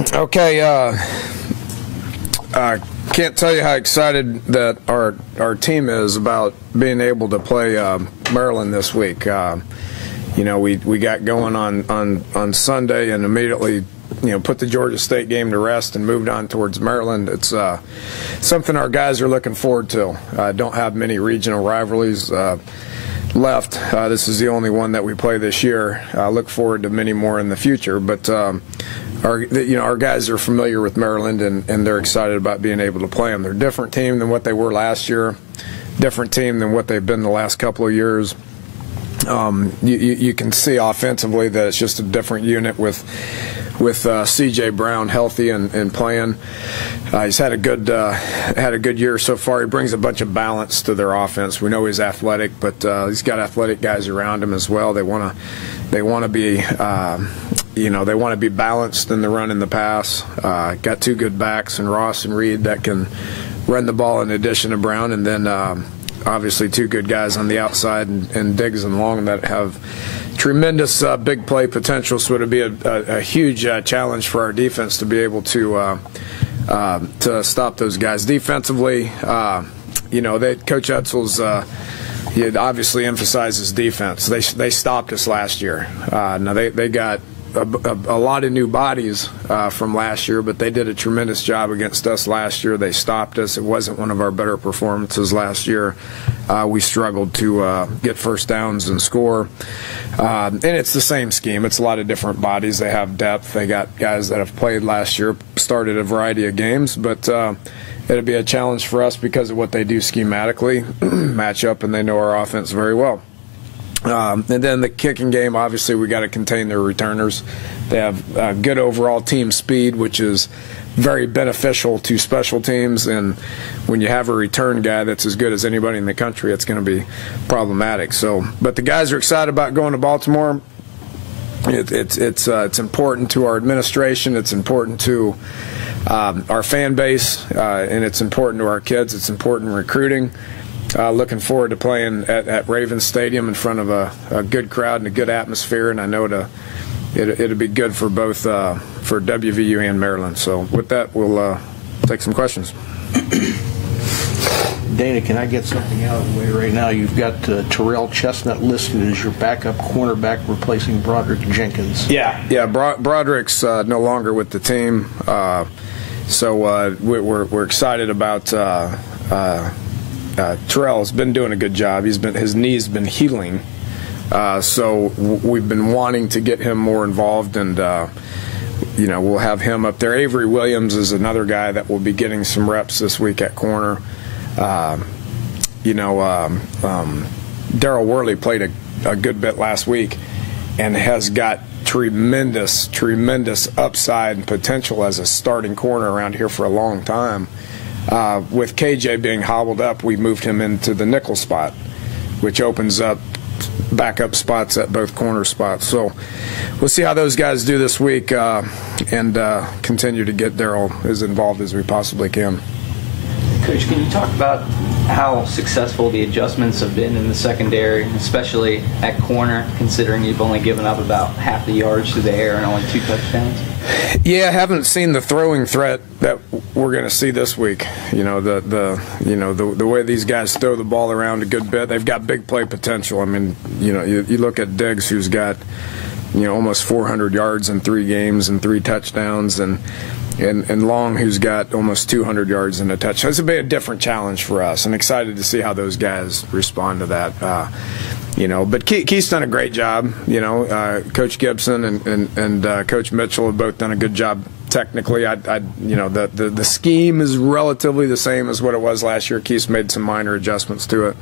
Okay, can't tell you how excited that our team is about being able to play Maryland this week. You know, we got going on Sunday and immediately, you know, put the Georgia State game to rest and moved on towards Maryland. It's something our guys are looking forward to. Don't have many regional rivalries left. This is the only one that we play this year. Look forward to many more in the future. But our guys are familiar with Maryland and they're excited about being able to play them. They're a different team than what they were last year. Different team than what they've been the last couple of years. You can see offensively that it's just a different unit with C.J. Brown healthy and playing. He's had a good year so far. He brings a bunch of balance to their offense. We know he's athletic, but he's got athletic guys around him as well. They want to be they want to be balanced in the run and the pass. Got two good backs in Ross and Reed that can run the ball in addition to Brown, and then obviously two good guys on the outside and Diggs and Long that have tremendous big play potential. So it'll be a huge challenge for our defense to be able to stop those guys defensively. Coach Etzel's he obviously emphasizes defense. They stopped us last year. Now they got a lot of new bodies from last year, but they did a tremendous job against us last year. They stopped us. It wasn't one of our better performances last year. We struggled to get first downs and score. And it's the same scheme. It's a lot of different bodies. They have depth. They got guys that have played last year, started a variety of games, but it'll be a challenge for us because of what they do schematically, match up, and they know our offense very well. And then the kicking game, obviously we got to contain their returners. They have good overall team speed, which is very beneficial to special teams, and when you have a return guy that's as good as anybody in the country, it's going to be problematic. So, but the guys are excited about going to Baltimore. It's important to our administration. It's important to our fan base, and it's important to our kids. It's important in recruiting. Looking forward to playing at Ravens Stadium in front of a good crowd and a good atmosphere, and I know it'll be good for both for WVU and Maryland. So with that, we'll take some questions. Dana, can I get something out of the way right now? You've got Terrell Chestnut listed as your backup cornerback replacing Broderick Jenkins. Yeah. Broderick's no longer with the team, so we're excited about. Terrell's been doing a good job. His knee's been healing, so we've been wanting to get him more involved, and we'll have him up there. Avery Williams is another guy that will be getting some reps this week at corner. Darryl Worley played a good bit last week and has got tremendous upside and potential as a starting corner around here for a long time. With KJ being hobbled up, we moved him into the nickel spot, which opens up backup spots at both corner spots. So we'll see how those guys do this week and continue to get Darryl as involved as we possibly can. Coach, can you talk about how successful the adjustments have been in the secondary, especially at corner, considering you've only given up about half the yards to the air and only 2 touchdowns? Yeah, I haven't seen the throwing threat that we're going to see this week. The way these guys throw the ball around a good bit, they've got big play potential. I mean, you look at Diggs, who's got almost 400 yards in 3 games and 3 touchdowns, and Long, who's got almost 200 yards in a touchdown. This will be a different challenge for us. I'm excited to see how those guys respond to that. But Keith's done a great job. Coach Gibson and Coach Mitchell have both done a good job technically. The scheme is relatively the same as what it was last year. Keith's made some minor adjustments to it,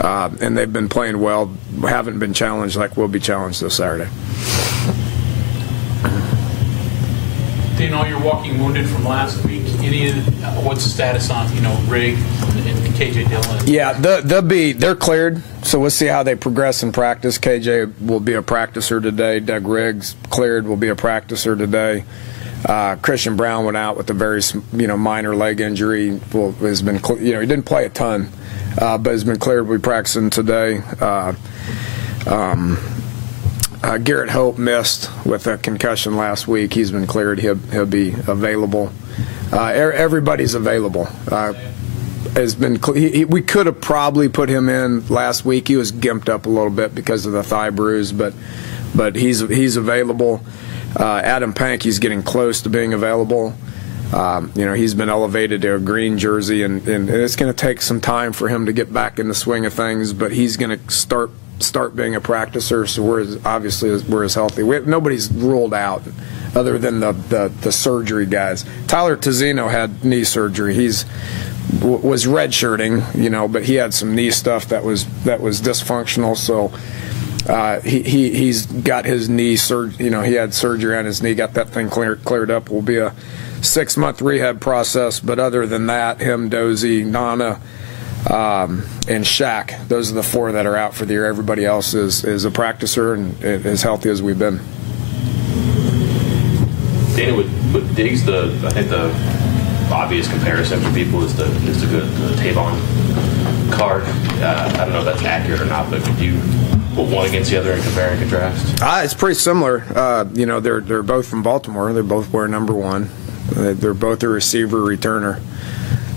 and they've been playing well. Haven't been challenged like we'll be challenged this Saturday. Dana, you're walking wounded from last week. What's the status on Rig and KJ Dillon? Yeah, they're cleared. So we'll see how they progress in practice. KJ will be a practicer today. Doug Riggs cleared, will be a practicer today. Christian Brown went out with a very minor leg injury. Has been he didn't play a ton, but has been cleared. We'll be practicing today. Garrett Hope missed with a concussion last week. He's been cleared. He'll be available. Everybody's available. We could have probably put him in last week. He was gimped up a little bit because of the thigh bruise, but he's available. Adam Pankey's getting close to being available. He's been elevated to a green jersey, and it's going to take some time for him to get back in the swing of things, but he's going to start being a practicer, so we're as healthy. Nobody's ruled out other than the surgery guys. Tyler Tazzino had knee surgery. Was redshirting, but he had some knee stuff that was dysfunctional, so he's got his knee he had surgery on his knee, got that thing cleared up. Will be a 6-month rehab process, but other than that, him, Dozie, Nana, and Shaq, those are the 4 that are out for the year. Everybody else is a practicer and as healthy as we've been. Dana, with Diggs, I think the obvious comparison for people is the good Tavon card. I don't know if that's accurate or not, but could you put one against the other and compare and contrast? It's pretty similar. They're both from Baltimore. They both wear number 1. They're both a receiver returner.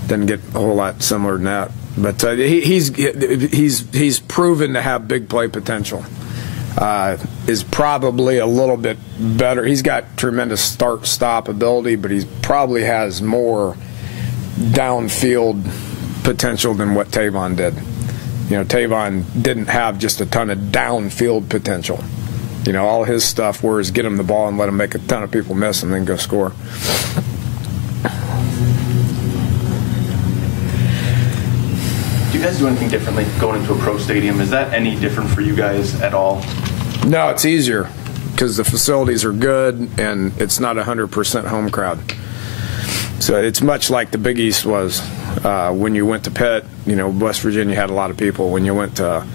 Doesn't get a whole lot similar than that. But he's proven to have big play potential. Is probably a little bit better. He's got tremendous start-stop ability, but he probably has more downfield potential than what Tavon did. Tavon didn't have just a ton of downfield potential. All his stuff was get him the ball and let him make a ton of people miss and then go score. Do you guys do anything differently going into a pro stadium? Is that any different for you guys at all? No, it's easier because the facilities are good and it's not 100% home crowd. So it's much like the Big East was when you went to Pitt. West Virginia had a lot of people. When you went to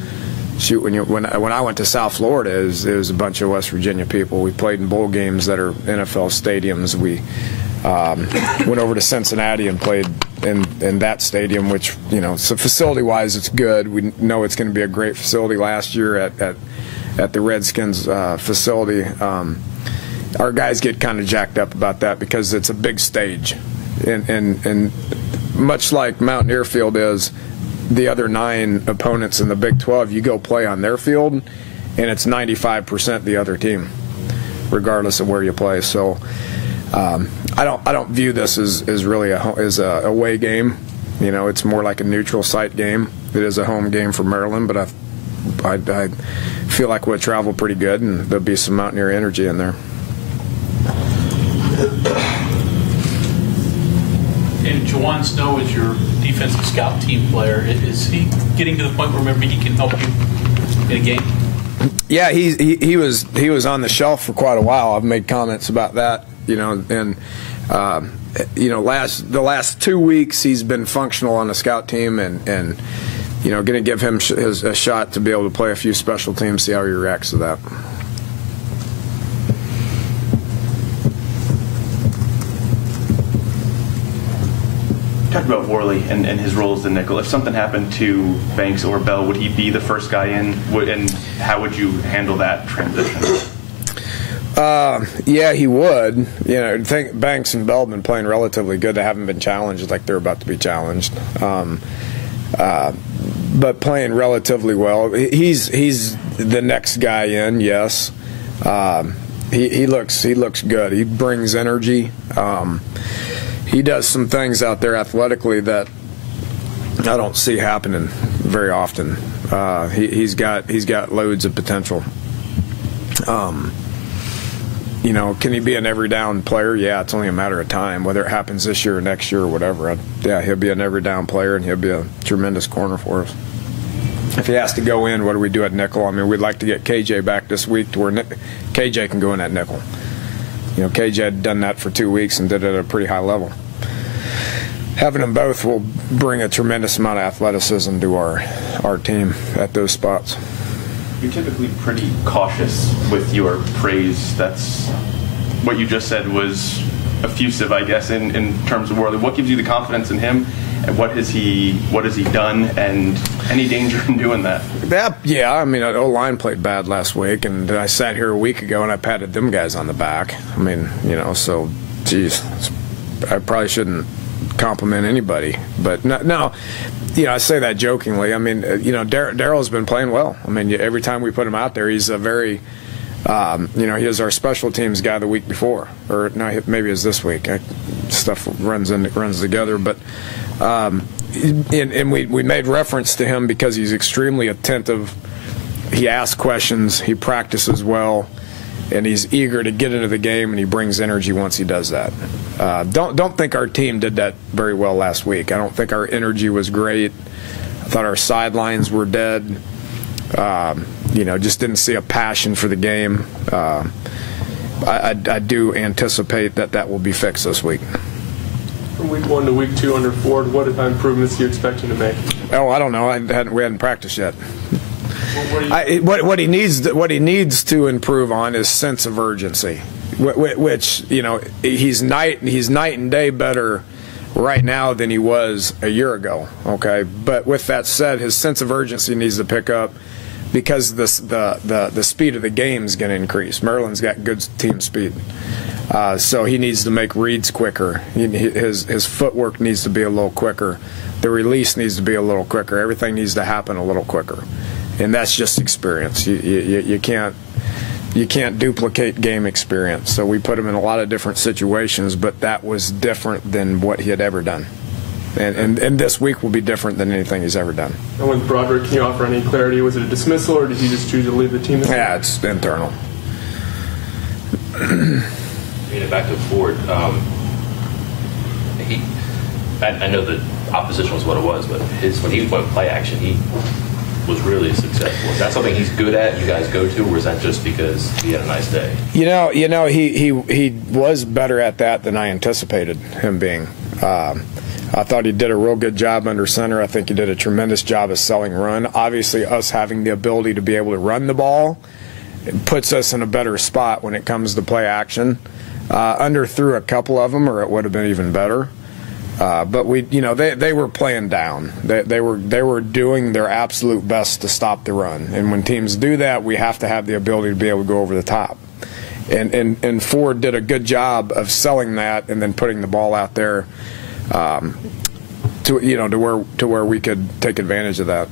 when I went to South Florida, it was a bunch of West Virginia people. We played in bowl games that are NFL stadiums. We went over to Cincinnati and played in that stadium, which so facility-wise it's good. We know it's going to be a great facility. Last year at the Redskins facility, our guys get kind of jacked up about that because it's a big stage, and much like Mountaineer Field is, the other 9 opponents in the Big 12, you go play on their field, and it's 95% the other team, regardless of where you play. So I don't view this as really as a away game. It's more like a neutral site game. It is a home game for Maryland, but I feel like we'll travel pretty good, and there'll be some Mountaineer energy in there. And Juwan Snow is your defensive scout team player. Is he getting to the point where maybe he can help you in a game? Yeah, he was on the shelf for quite a while. I've made comments about that, and the last 2 weeks he's been functional on the scout team, and going to give him a shot to be able to play a few special teams, see how he reacts to that. Talked about Worley and his role as the nickel. If something happened to Banks or Bell, would he be the first guy in? And how would you handle that transition? Yeah, he would. I think Banks and Bell have been playing relatively good. They haven't been challenged like they're about to be challenged. But playing relatively well. He's the next guy in, yes. He looks good. He brings energy. He does some things out there athletically that I don't see happening very often. He's got loads of potential. Can he be an every down player? Yeah, it's only a matter of time, whether it happens this year or next year or whatever. He'll be an every down player, and he'll be a tremendous corner for us. If he has to go in, what do we do at nickel? I mean, we'd like to get KJ back this week to where KJ can go in at nickel. KJ had done that for 2 weeks and did it at a pretty high level. Having them both will bring a tremendous amount of athleticism to our team at those spots. You're typically pretty cautious with your praise. That's what you just said was effusive, I guess, in terms of Worley. What gives you the confidence in him, and what has he done, and any danger in doing that? Yeah, I mean, O-line played bad last week, and I sat here a week ago and I patted them guys on the back. I mean, so, geez, I probably shouldn't compliment anybody, but no, I say that jokingly. I mean, Daryl's been playing well. I mean, every time we put him out there, he's a very, he was our special teams guy the week before, or no, maybe it was this week. Stuff runs together, but and we made reference to him because he's extremely attentive. He asks questions. He practices well. And he's eager to get into the game, and he brings energy once he does that. Don't think our team did that very well last week. I don't think our energy was great. I thought our sidelines were dead. Just didn't see a passion for the game. I do anticipate that will be fixed this week. From week 1 to week 2 under Ford, what improvements do you expect him to make? Oh, I don't know. We hadn't practiced yet. What he needs to improve on is sense of urgency, which he's night and day better right now than he was a year ago. Okay, but with that said, his sense of urgency needs to pick up because the speed of the game is going to increase. Maryland's got good team speed, so he needs to make reads quicker. His footwork needs to be a little quicker. The release needs to be a little quicker. Everything needs to happen a little quicker. And that's just experience. You can't duplicate game experience. So we put him in a lot of different situations, but that was different than what he had ever done. And this week will be different than anything he's ever done. And with Broderick, can you offer any clarity? Was it a dismissal, or did he just choose to leave the team? Yeah, it's internal. Back to Ford. I know that opposition was what it was, but when he went play action, he was really successful. Is that something he's good at, you guys go to, or is that just because he had a nice day? He was better at that than I anticipated him being. I thought he did a real good job under center. I think he did a tremendous job of selling run. Obviously, us having the ability to be able to run the ball, it puts us in a better spot when it comes to play action. Under threw a couple of them, or it would have been even better. But they were playing down. They were doing their absolute best to stop the run. And when teams do that, we have to have the ability to be able to go over the top. And Ford did a good job of selling that and then putting the ball out there, to where we could take advantage of that.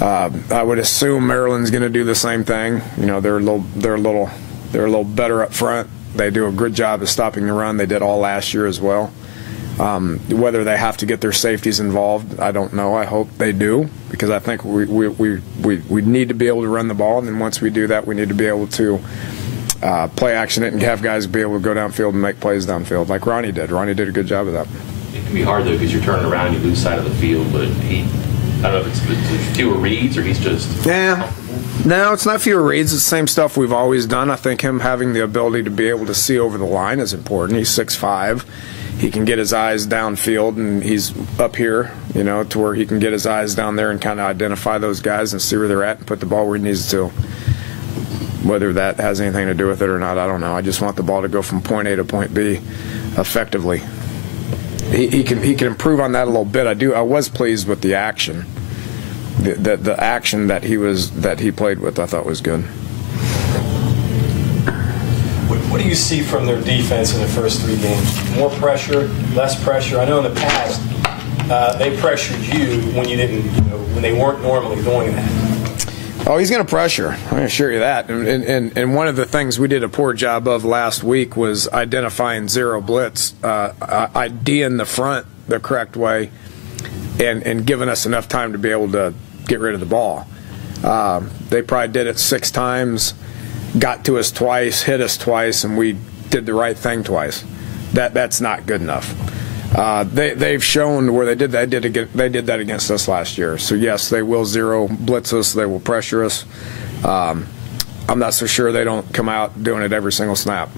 I would assume Maryland's going to do the same thing. They're a little better up front. They do a good job of stopping the run. They did all last year as well. Whether they have to get their safeties involved, I don't know. I hope they do, because I think we need to be able to run the ball, and then once we do that, we need to be able to play action it and have guys be able to go downfield and make plays downfield, like Ronnie did. Ronnie did a good job of that. It can be hard, though, because you're turning around, you lose sight of the field, but I don't know if it's fewer reads or he's just... Yeah. No, it's not fewer reads. It's the same stuff we've always done. I think him having the ability to be able to see over the line is important. He's 6'5". He can get his eyes downfield, and he's up here, to where he can get his eyes down there and kind of identify those guys and see where they're at and put the ball where he needs to. Whether that has anything to do with it or not, I don't know. I just want the ball to go from point A to point B effectively. He can improve on that a little bit. I was pleased with the action. The action that he played with, I thought was good. What do you see from their defense in the first 3 games? More pressure, less pressure? I know in the past they pressured you when you didn't, when they weren't normally doing that. Oh, he's going to pressure. I can assure you that. And one of the things we did a poor job of last week was identifying zero blitz, IDing the front the correct way, and giving us enough time to be able to get rid of the ball. They probably did it 6 times. Got to us twice, hit us twice, and we did the right thing twice. That's not good enough. They've shown where they did that. They did that against us last year. So yes, they will zero blitz us. They will pressure us. I'm not so sure they don't come out doing it every single snap.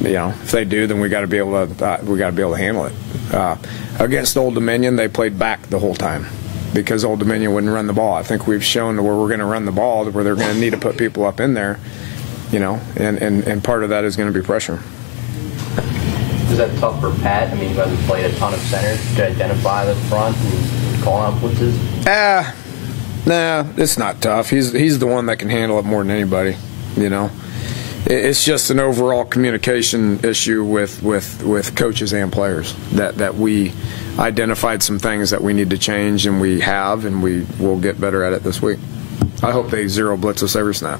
If they do, then we got to be able to handle it. Against Old Dominion, they played back the whole time, because Old Dominion wouldn't run the ball. I think we've shown where we're going to run the ball, where they're going to need to put people up in there, and part of that is going to be pressure. Was that tough for Pat? I mean, you guys have played a ton of centers to identify the front and call out blitzes. Nah, it's not tough. He's the one that can handle it more than anybody. You know, it's just an overall communication issue with coaches and players that we identified some things that we need to change, and we have, and we will get better at it this week. I hope they zero blitz us every snap.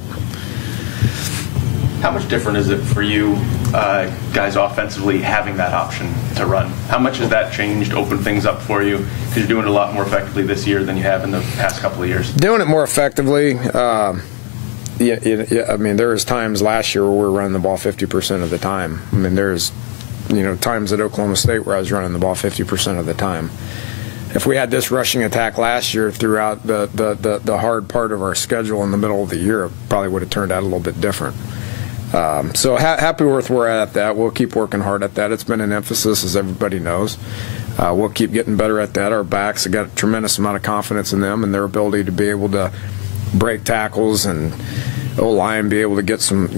How much different is it for you guys offensively having that option to run? How much has that changed, opened things up for you? Because you're doing it a lot more effectively this year than you have in the past couple of years. Doing it more effectively, yeah, I mean, there was times last year where we were running the ball 50% of the time. I mean, there's, times at Oklahoma State where I was running the ball 50% of the time. If we had this rushing attack last year throughout the hard part of our schedule in the middle of the year, it probably would have turned out a little bit different. So happy with where we're at that. We'll keep working hard at that. It's been an emphasis, as everybody knows. We'll keep getting better at that. Our backs have got a tremendous amount of confidence in them and their ability to be able to break tackles, and O-line be able to get some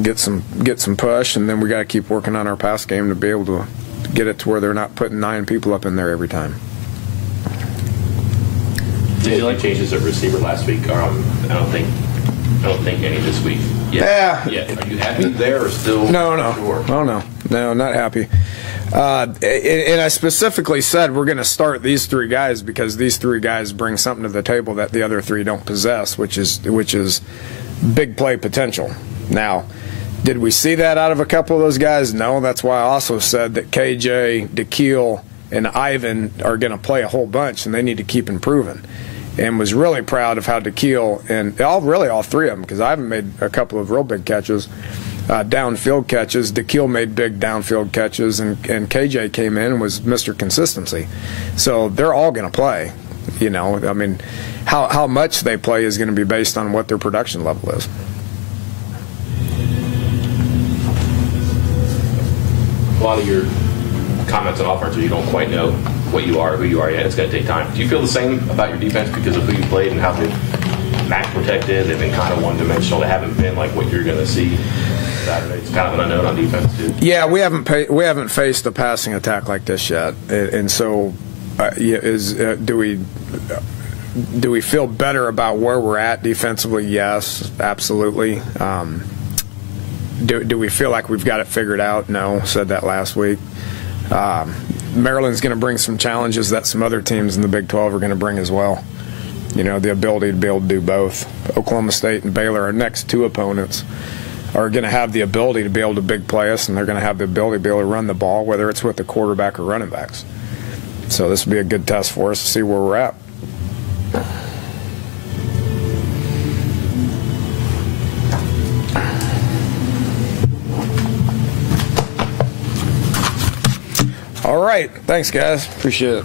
push, and then we got to keep working on our pass game to be able to get it to where they're not putting 9 people up in there every time. Did you like changes at receiver last week? I don't think any this week. Yeah. Are you happy there or still? No. Sure? Oh no, not happy. And I specifically said we're going to start these 3 guys because these 3 guys bring something to the table that the other 3 don't possess, which is big play potential. Now, did we see that out of a couple of those guys? No. That's why I also said that KJ, DeKeel, and Ivan are going to play a whole bunch, and they need to keep improving. And was really proud of how DeKeel and all 3 of them, because Ivan made a couple of real big catches, downfield catches. DeKeel made big downfield catches, and KJ came in and was Mr. Consistency. So they're all going to play. I mean, how much they play is going to be based on what their production level is. A lot of your comments on offense are you don't quite know what you are, who you are yet. It's going to take time. Do you feel the same about your defense because of who you played and how they've max protected? They've been kind of one-dimensional. They haven't been like what you're going to see Saturday. It's kind of an unknown on defense too. Yeah, we haven't faced a passing attack like this yet, and so do we feel better about where we're at defensively? Yes, absolutely. Do we feel like we've got it figured out? No. Said that last week. Maryland's going to bring some challenges that some other teams in the Big 12 are going to bring as well. The ability to be able to do both. Oklahoma State and Baylor, our next 2 opponents, are going to have the ability to be able to big play us, and they're going to have the ability to be able to run the ball, whether it's with the quarterback or running backs. So this will be a good test for us to see where we're at. All right. Thanks, guys. Appreciate it.